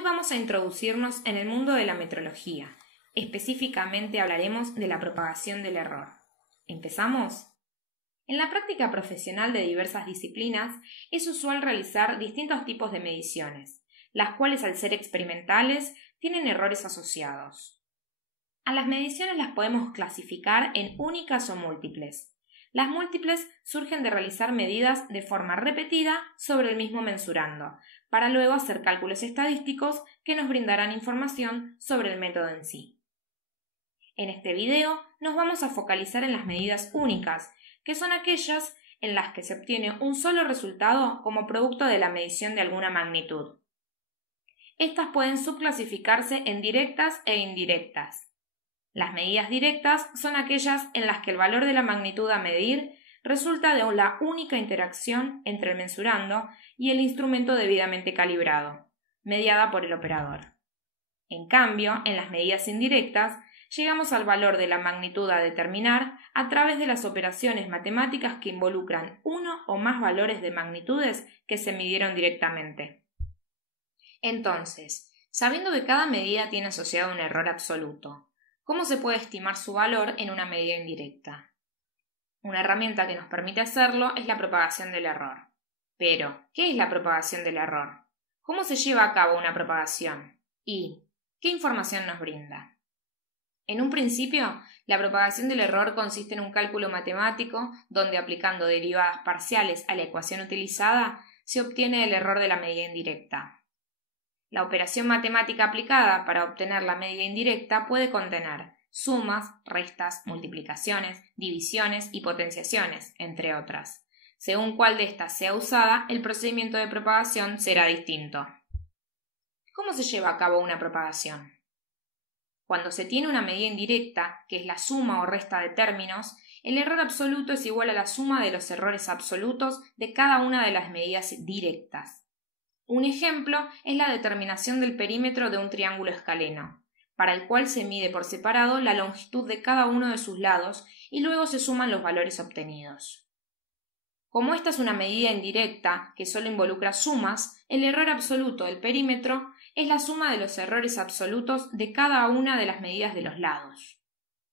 Hoy vamos a introducirnos en el mundo de la metrología. Específicamente hablaremos de la propagación del error. ¿Empezamos? En la práctica profesional de diversas disciplinas es usual realizar distintos tipos de mediciones, las cuales al ser experimentales tienen errores asociados. A las mediciones las podemos clasificar en únicas o múltiples. Las múltiples surgen de realizar medidas de forma repetida sobre el mismo mensurando, para luego hacer cálculos estadísticos que nos brindarán información sobre el método en sí. En este video nos vamos a focalizar en las medidas únicas, que son aquellas en las que se obtiene un solo resultado como producto de la medición de alguna magnitud. Estas pueden subclasificarse en directas e indirectas. Las medidas directas son aquellas en las que el valor de la magnitud a medir resulta de la única interacción entre el mensurando y el instrumento debidamente calibrado, mediada por el operador. En cambio, en las medidas indirectas, llegamos al valor de la magnitud a determinar a través de las operaciones matemáticas que involucran uno o más valores de magnitudes que se midieron directamente. Entonces, sabiendo que cada medida tiene asociado un error absoluto, ¿cómo se puede estimar su valor en una medida indirecta? Una herramienta que nos permite hacerlo es la propagación del error. Pero, ¿qué es la propagación del error? ¿Cómo se lleva a cabo una propagación? ¿Y qué información nos brinda? En un principio, la propagación del error consiste en un cálculo matemático donde aplicando derivadas parciales a la ecuación utilizada se obtiene el error de la medida indirecta. La operación matemática aplicada para obtener la medida indirecta puede contener sumas, restas, multiplicaciones, divisiones y potenciaciones, entre otras. Según cuál de estas sea usada, el procedimiento de propagación será distinto. ¿Cómo se lleva a cabo una propagación? Cuando se tiene una medida indirecta, que es la suma o resta de términos, el error absoluto es igual a la suma de los errores absolutos de cada una de las medidas directas. Un ejemplo es la determinación del perímetro de un triángulo escaleno, para el cual se mide por separado la longitud de cada uno de sus lados y luego se suman los valores obtenidos. Como esta es una medida indirecta que solo involucra sumas, el error absoluto del perímetro es la suma de los errores absolutos de cada una de las medidas de los lados.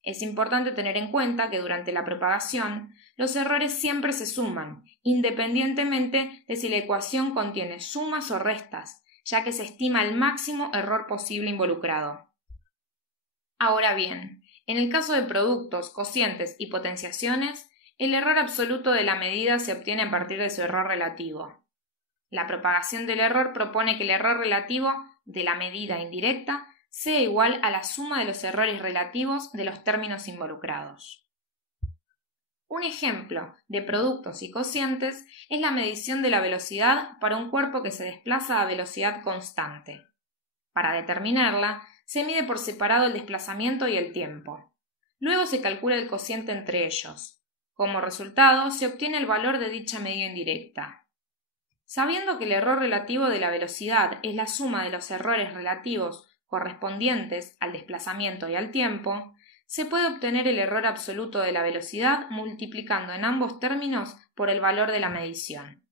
Es importante tener en cuenta que durante la propagación los errores siempre se suman, independientemente de si la ecuación contiene sumas o restas, ya que se estima el máximo error posible involucrado. Ahora bien, en el caso de productos, cocientes y potenciaciones, el error absoluto de la medida se obtiene a partir de su error relativo. La propagación del error propone que el error relativo de la medida indirecta sea igual a la suma de los errores relativos de los términos involucrados. Un ejemplo de productos y cocientes es la medición de la velocidad para un cuerpo que se desplaza a velocidad constante. Para determinarla, se mide por separado el desplazamiento y el tiempo. Luego se calcula el cociente entre ellos. Como resultado, se obtiene el valor de dicha medida indirecta. Sabiendo que el error relativo de la velocidad es la suma de los errores relativos correspondientes al desplazamiento y al tiempo, se puede obtener el error absoluto de la velocidad multiplicando en ambos términos por el valor de la medición.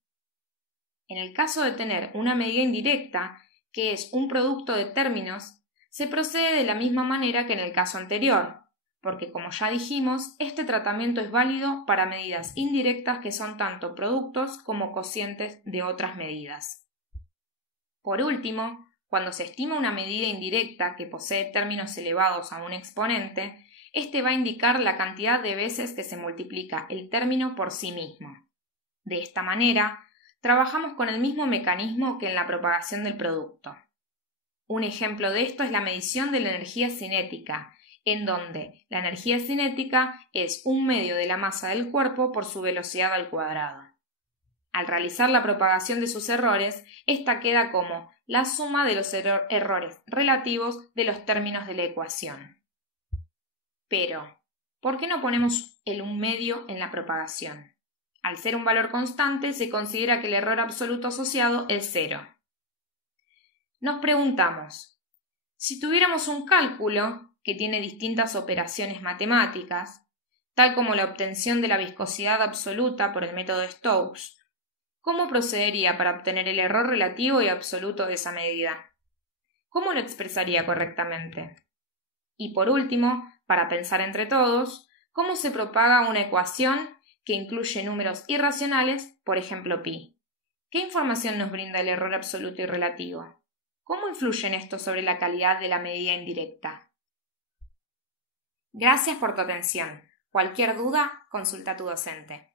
En el caso de tener una medida indirecta, que es un producto de términos, se procede de la misma manera que en el caso anterior, porque como ya dijimos, este tratamiento es válido para medidas indirectas que son tanto productos como cocientes de otras medidas. Por último, cuando se estima una medida indirecta que posee términos elevados a un exponente, este va a indicar la cantidad de veces que se multiplica el término por sí mismo. De esta manera, trabajamos con el mismo mecanismo que en la propagación del producto. Un ejemplo de esto es la medición de la energía cinética, en donde la energía cinética es un medio de la masa del cuerpo por su velocidad al cuadrado. Al realizar la propagación de sus errores, esta queda como la suma de los errores relativos de los términos de la ecuación. Pero, ¿por qué no ponemos el un medio en la propagación? Al ser un valor constante, se considera que el error absoluto asociado es cero. Nos preguntamos, si tuviéramos un cálculo que tiene distintas operaciones matemáticas, tal como la obtención de la viscosidad absoluta por el método de Stokes, ¿cómo procedería para obtener el error relativo y absoluto de esa medida? ¿Cómo lo expresaría correctamente? Y por último, para pensar entre todos, ¿cómo se propaga una ecuación que incluye números irracionales, por ejemplo pi? ¿Qué información nos brinda el error absoluto y relativo? ¿Cómo influyen estos sobre la calidad de la medida indirecta? Gracias por tu atención. Cualquier duda, consulta a tu docente.